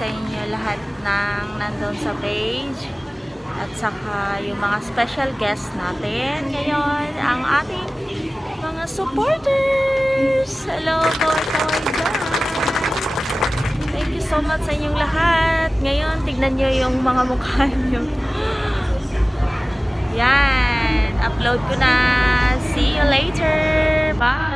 sa inyo lahat ng nandun sa page at saka yung mga special guests natin ngayon, ang ating mga supporters. Hello, kaway-kaway dyan. Thank you so much sa inyong lahat. Ngayon, tignan nyo yung mga mukha nyo. Yan, upload ko na. See you later. Bye.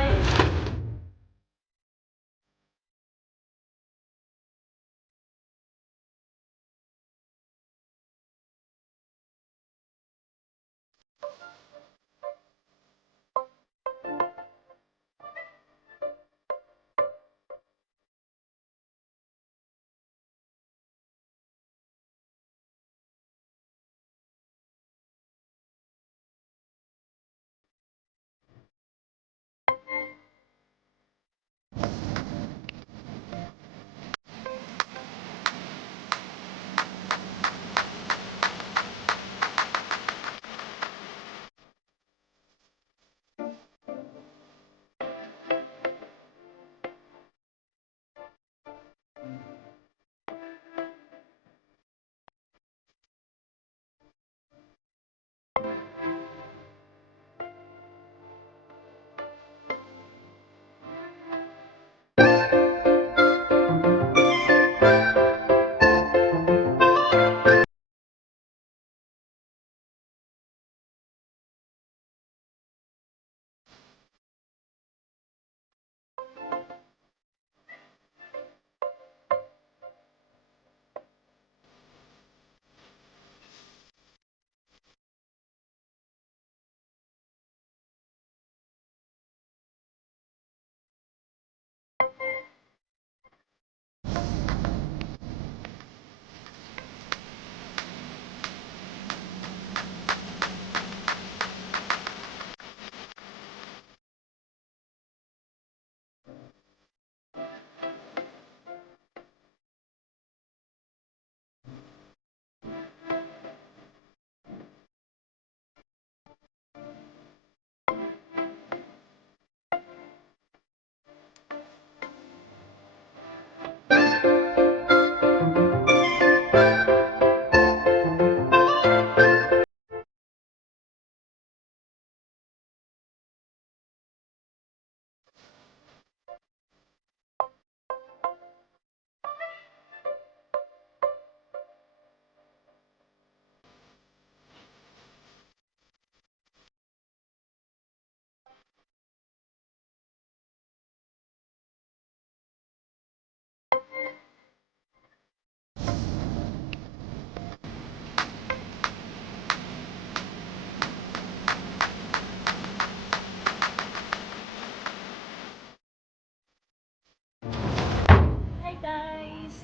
Hi guys!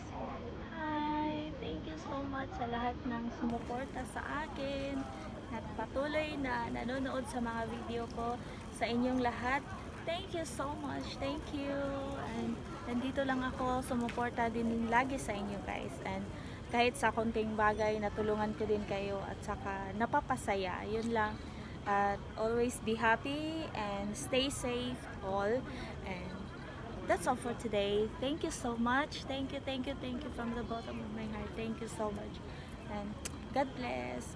Hi! Thank you so much sa lahat ng sumuporta sa akin at patuloy na nanonood sa mga video ko, sa inyong lahat. Thank you so much! Thank you! And nandito lang ako, sumuporta din lagi sa inyo guys. And kahit sa konting bagay, natulungan ko din kayo at saka napapasaya. Yun lang. At always be happy and stay safe all. And that's all for today. Thank you so much. Thank you from the bottom of my heart. Thank you so much. And God bless.